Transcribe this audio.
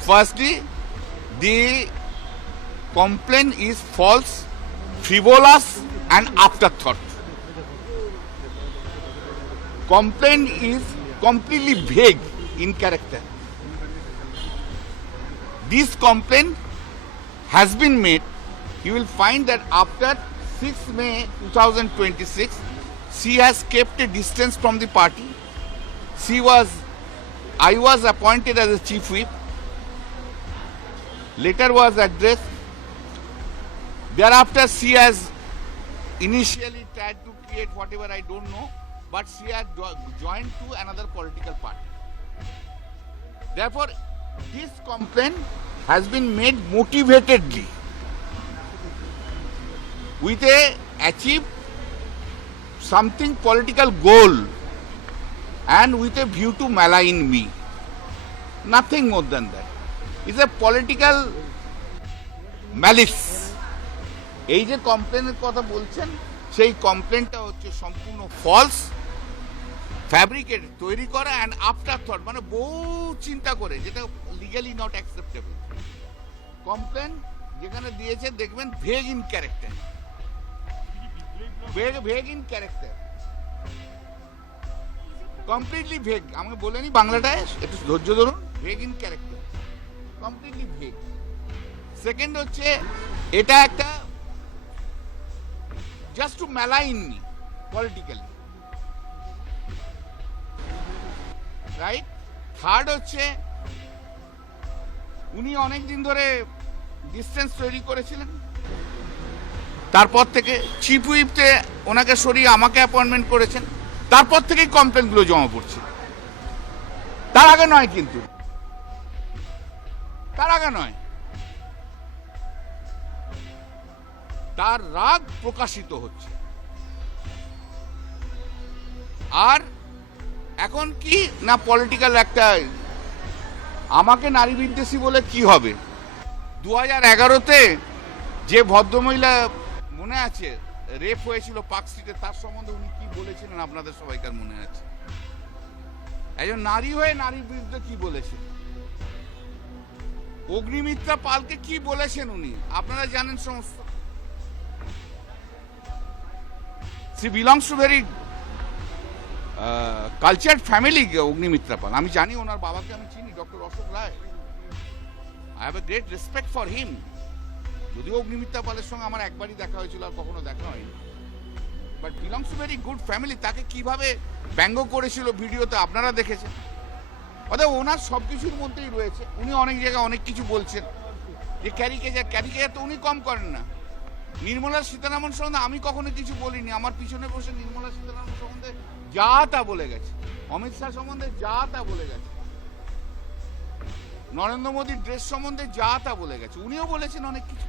Firstly, the complaint is false, frivolous and afterthought. Complaint is completely vague in character. This complaint has been made. You will find that after 6 May 2026, she has kept a distance from the party. I was appointed as a chief whip. Letter was addressed. Thereafter, she has initially tried to create whatever I don't know, but she has joined to another political party. Therefore, this complaint has been made motivatedly with a achieve something political goal and with a view to malign me. Nothing more than that. It's a political malice. এই যে কমপ্লেনের কথা বলছেন সেই কমপ্লেনটা হচ্ছে সম্পূর্ণ false, fabricated, তৈরি করা and after thought, মানে বহু চিন্তা করে, যেটা লিগালি নট অ্যাকসেপ্টেবল। কমপ্লেন যেখানে দিয়েছে দেখবেন vague in character, vague in character, completely vague. আমাকে বলেনি বাংলাটায়, একটু ধৈর্য ধরুন। Vague in character, completely vague. Second হচ্ছে এটা একটা just to malign me politically, right? Third হচ্ছে উনি অনেক দিন ধরে ডিস্টেন্স তৈরি করেছিলেন, তারপর থেকে চিফ হুইপতে ওনাকে সরিয়ে আমাকে অ্যাপয়েন্টমেন্ট করেছেন, তারপর থেকেই কমপ্লেনগুলো জমা পড়ছে। তার আগে নয়, কিন্তু তার আগে নয়। তার রাগ প্রকাশিত হচ্ছে। আর এখন কি না পলিটিক্যাল একটা, আমাকে নারী বিদ্বেষী বলে কি হবে? 2011-তে যে ভদ্রমহিলা মনে আছে রেপ হয়েছিল পার্ক স্ট্রিটে, তার সম্বন্ধে উনি কি বলেছিলেন আপনাদের সবাইকার মনে আছে? একজন নারী হয়ে নারীর বিরুদ্ধে কি বলেছেন? অগ্নিমিত্রা পালকে কি বলেছেন উনি আপনারা জানেন সমস্ত। She belongs to very cultured family, Agnimitra পাল। আমি জানি, ওনার বাবাকে আমি চিনি, doctor Ashok Roy. I have a great respect for him. যদিও অগ্নিমিত্রা পালের সঙ্গে আমার একবারই দেখা হয়েছিল, আর কখনো দেখা হয়নি, but belongs to very good family. তাকে কিভাবে ব্যঙ্গ করেছিল ভিডিওতে আপনারা দেখেছেন। অর্থাৎ ওনার সব কিছুর মধ্যেই রয়েছে। উনি অনেক জায়গায় অনেক কিছু বলছেন যে ক্যারিকেচার তো উনি কম করেন না। নির্মলা সীতারামন সম্বন্ধে আমি কখনো কিছু বলিনি। আমার পিছনে বসে নির্মলা সীতারামন সম্বন্ধে যা তা বলে গেছে, অমিত শাহ সম্বন্ধে যা তা বলে গেছে, নরেন্দ্র মোদীর ড্রেস সম্বন্ধে যা তা বলে গেছে। উনিও বলেছেন অনেক কিছু।